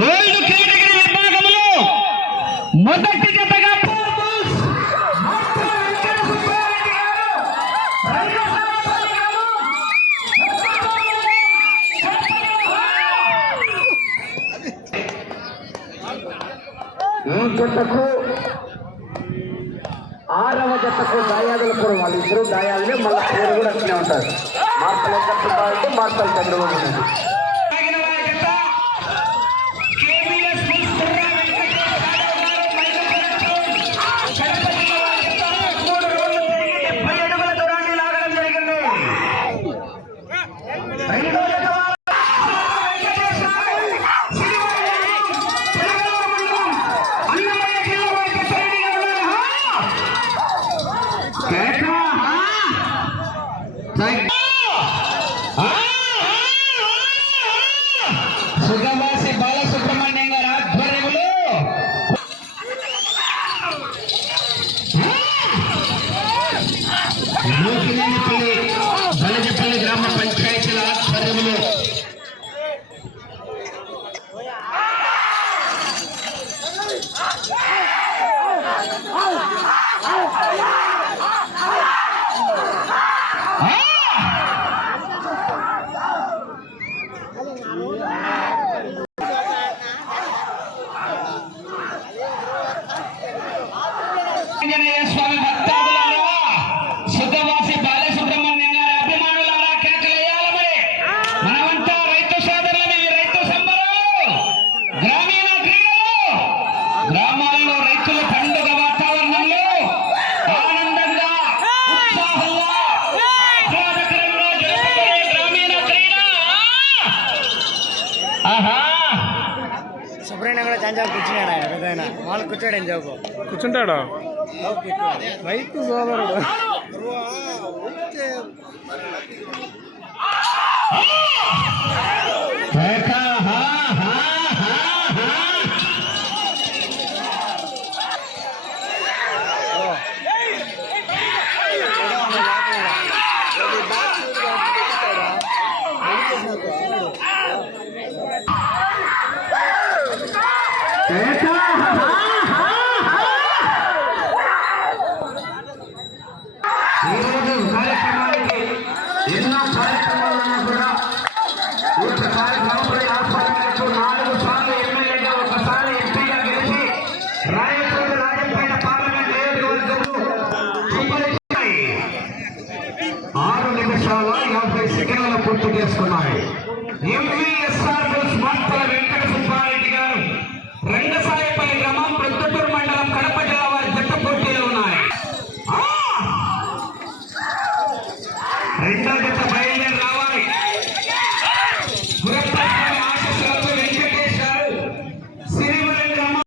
World category విభాగంలో మొదటి జతగా ఈ జతకు 6వ జతకు దాయాదులు కూడా వాళ్ళిద్దరూ దాయాదులే, మళ్ళీ పేరు కూడా అట్లనే ఉంటారు. మార్తల కట్టుబాటు మార్తల చంద్రబాబు నాయుడు. సుగవాసి బాలసుబ్రహ్మణ్యం గారి ఆధ్వర్యంలో నూకినేనిపల్లి బలజపల్లి గ్రామ పంచాయతీల ఆధ్వర్యంలో ఆంజనేయ స్వామి భక్తాదులారా, సుగవాసి బాలసుబ్రహ్మణ్యం గారి అభిమానులారా, కేకలేయాలి మరి. మనమంతా రైతు సోదరులని, రైతు సంబరాలు, గ్రామీణ క్రీడలు, గ్రామాల్లో రైతుల పండుగ వాతావరణంలో ఆనందంగా ఉత్సాహంగా ఆహ్లాదకరంగా జరుపుకునే గ్రామీణ క్రీడ. ఆహా, సుబ్రహ్మణ్యం కూడా చాంజాబు కూర్చున్నాడు. ఆయన పెద్ద వాళ్ళు కూర్చోడు అని జాబు కూర్చుంటాడు రైతు సోదరుడు. ఈరోజు కార్యక్రమానికి ఎన్నో కార్యక్రమాలున్నా కూడా ఒకసారి నౌకరీ ఆస్పత్రులకు 4 సార్లు ఎమ్మెల్యేగా, ఒకసారి ఎంపీగా గెలిచి రాయచోటి రాజంపేట పార్లమెంట్ నియోజకవర్గంలో 6 నిమిషాల 50 సెకండ్లు పూర్తి చేసుకున్నాయి. ఎంవీఎస్ఆర్ మార్తల వెంకట